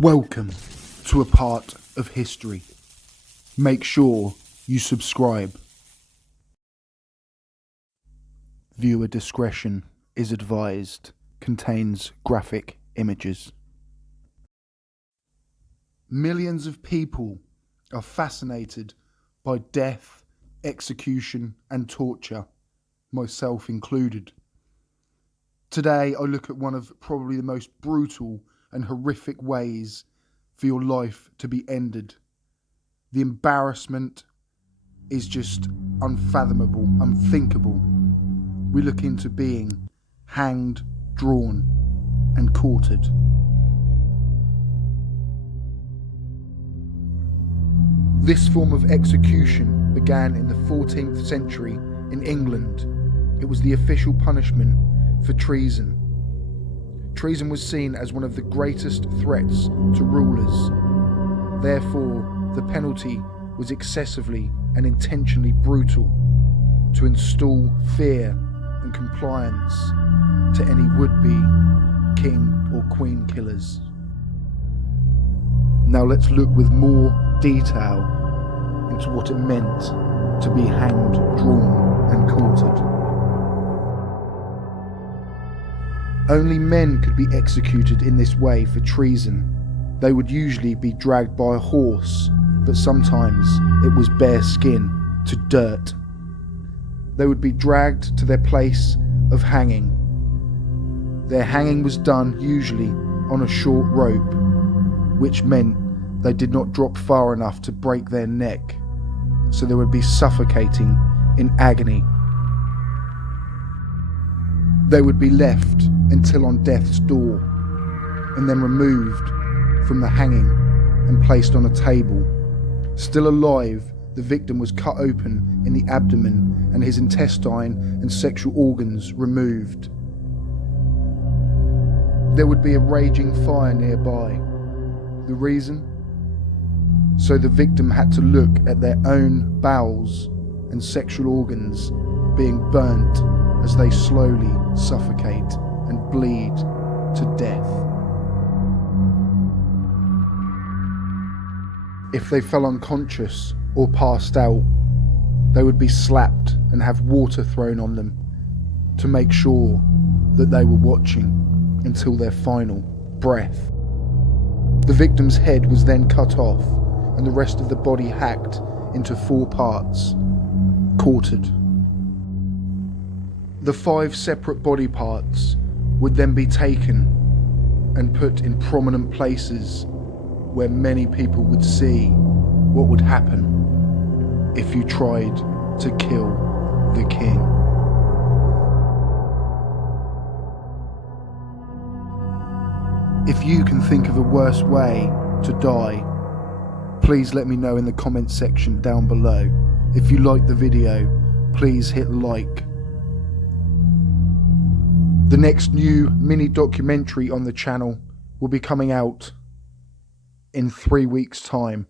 Welcome to a part of history. Make sure you subscribe. Viewer discretion is advised. Contains graphic images. Millions of people are fascinated by death, execution, and torture, myself included. Today, I look at one of probably the most brutal and horrific ways for your life to be ended. The embarrassment is just unfathomable, unthinkable. We look into being hanged, drawn, and quartered. This form of execution began in the 14th century in England. It was the official punishment for treason. Treason was seen as one of the greatest threats to rulers. Therefore, the penalty was excessively and intentionally brutal to install fear and compliance to any would-be king or queen killers. Now let's look with more detail into what it meant to be hanged, drawn, and quartered. Only men could be executed in this way for treason. They would usually be dragged by a horse, but sometimes it was bare skin to dirt. They would be dragged to their place of hanging. Their hanging was done usually on a short rope, which meant they did not drop far enough to break their neck, so they would be suffocating in agony. They would be left until on death's door, and then removed from the hanging and placed on a table. Still alive, the victim was cut open in the abdomen and his intestine and sexual organs removed. There would be a raging fire nearby. The reason? So the victim had to look at their own bowels and sexual organs being burnt as they slowly suffocate and bleed to death. If they fell unconscious or passed out, they would be slapped and have water thrown on them to make sure that they were watching until their final breath. The victim's head was then cut off and the rest of the body hacked into 4 parts, quartered. The 5 separate body parts would then be taken and put in prominent places where many people would see what would happen if you tried to kill the king. If you can think of a worse way to die, please let me know in the comments section down below. If you liked the video, please hit like. The next new mini documentary on the channel will be coming out in 3 weeks' time,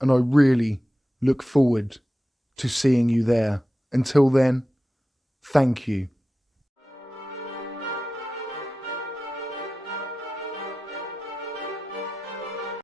and I really look forward to seeing you there. Until then, thank you.